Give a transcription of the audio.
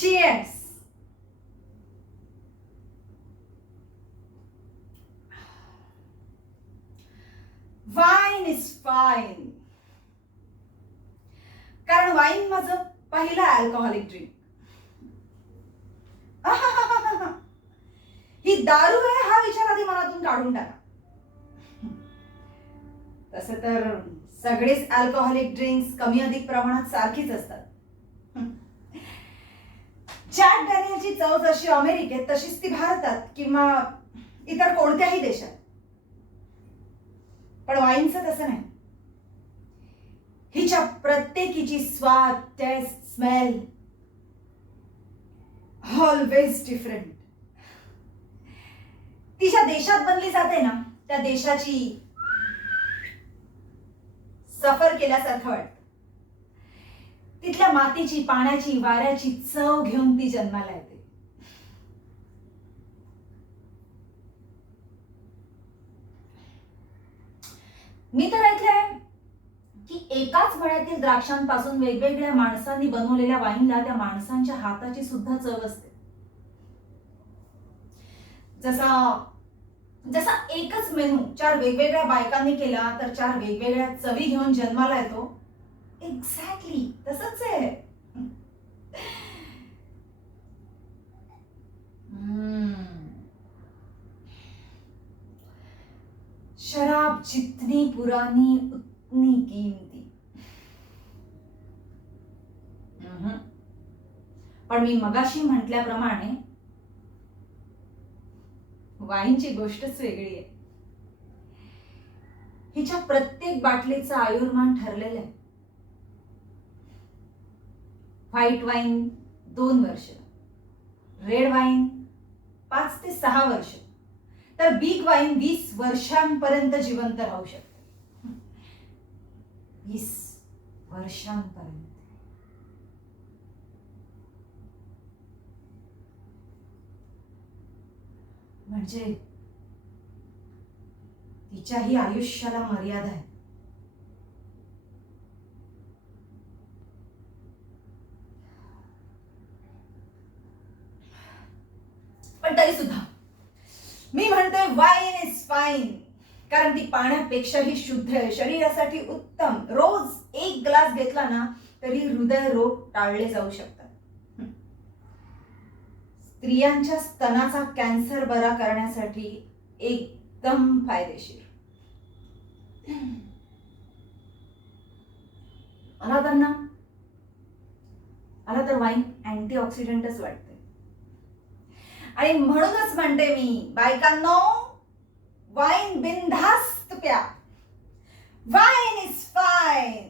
Cheers. Wine is fine. कारण wine माझं पहिलं अल्कोहोलिक ड्रिंक. ही दारू आहे हा विचार आधी मनातून काढून टाका. तसे तर सगळेच अल्कोहोलिक ड्रिंक्स कमी अधिक प्रमाणात सारखीच असतात. जॅक डॅनियलची चव जशी अमेरिकेत तशीच ती भारतात किंवा इतर कोणत्याही देशात. पण वाईनचं तसं नाही. हिच्या प्रत्येकीची स्वाद, टेस्ट, स्मेल ऑलवेज डिफरंट. ती ज्या देशात बनली जाते ना त्या देशाची सफर केल्यासारखं वाटतं. तिथल्या मातीची, पाण्याची, वाऱ्याची चव घेऊन ती जन्माला येते. मी तर ऐकलंय की एकाच मळ्यातील द्राक्षांपासून वेगवेगळ्या माणसांनी बनवलेल्या वाईनला त्या माणसांच्या हाताची सुद्धा चव असते. जसा एकच मेनू 4 वेगवेगळ्या बायकांनी केला तर 4 वेगवेगळ्या चवी घेऊन जन्माला येतो. एक्झॅक्टली तसंच आहे. शराब जितनी पुरानी उतनी कीमती. पण मी मगाशी म्हटल्याप्रमाणे वाईनची गोष्टच वेगळी आहे. हिच्या प्रत्येक बाटलीचं आयुर्मान ठरलेलं आहे. व्हाईट वाईन 2 वर्ष, रेड वाईन 5 ते 6 वर्ष, तर बिग वाईन 20 वर्षांपर्यंत जिवंत राहू शकते. 20 वर्षांपर्यंत. म्हणजे तिच्याही आयुष्याला मर्यादा आहे. पण तरी सुद्धा मी म्हणते वाईन इज फाईन. कारण ती पाण्यापेक्षाही शुद्ध आहे, शरीरासाठी उत्तम. रोज 1 ग्लास घेतला ना तरी हृदय रोग टाळले जाऊ शकतात. स्त्रियांच्या स्तनाचा कॅन्सर बरा करण्यासाठी एकदम फायदेशीर. मला तर वाईन अँटीऑक्सिडंटच वाटते. आणि म्हणूनच म्हणते मी बायकांनो, वाईन बिनधास्त प्या. Wine is fine.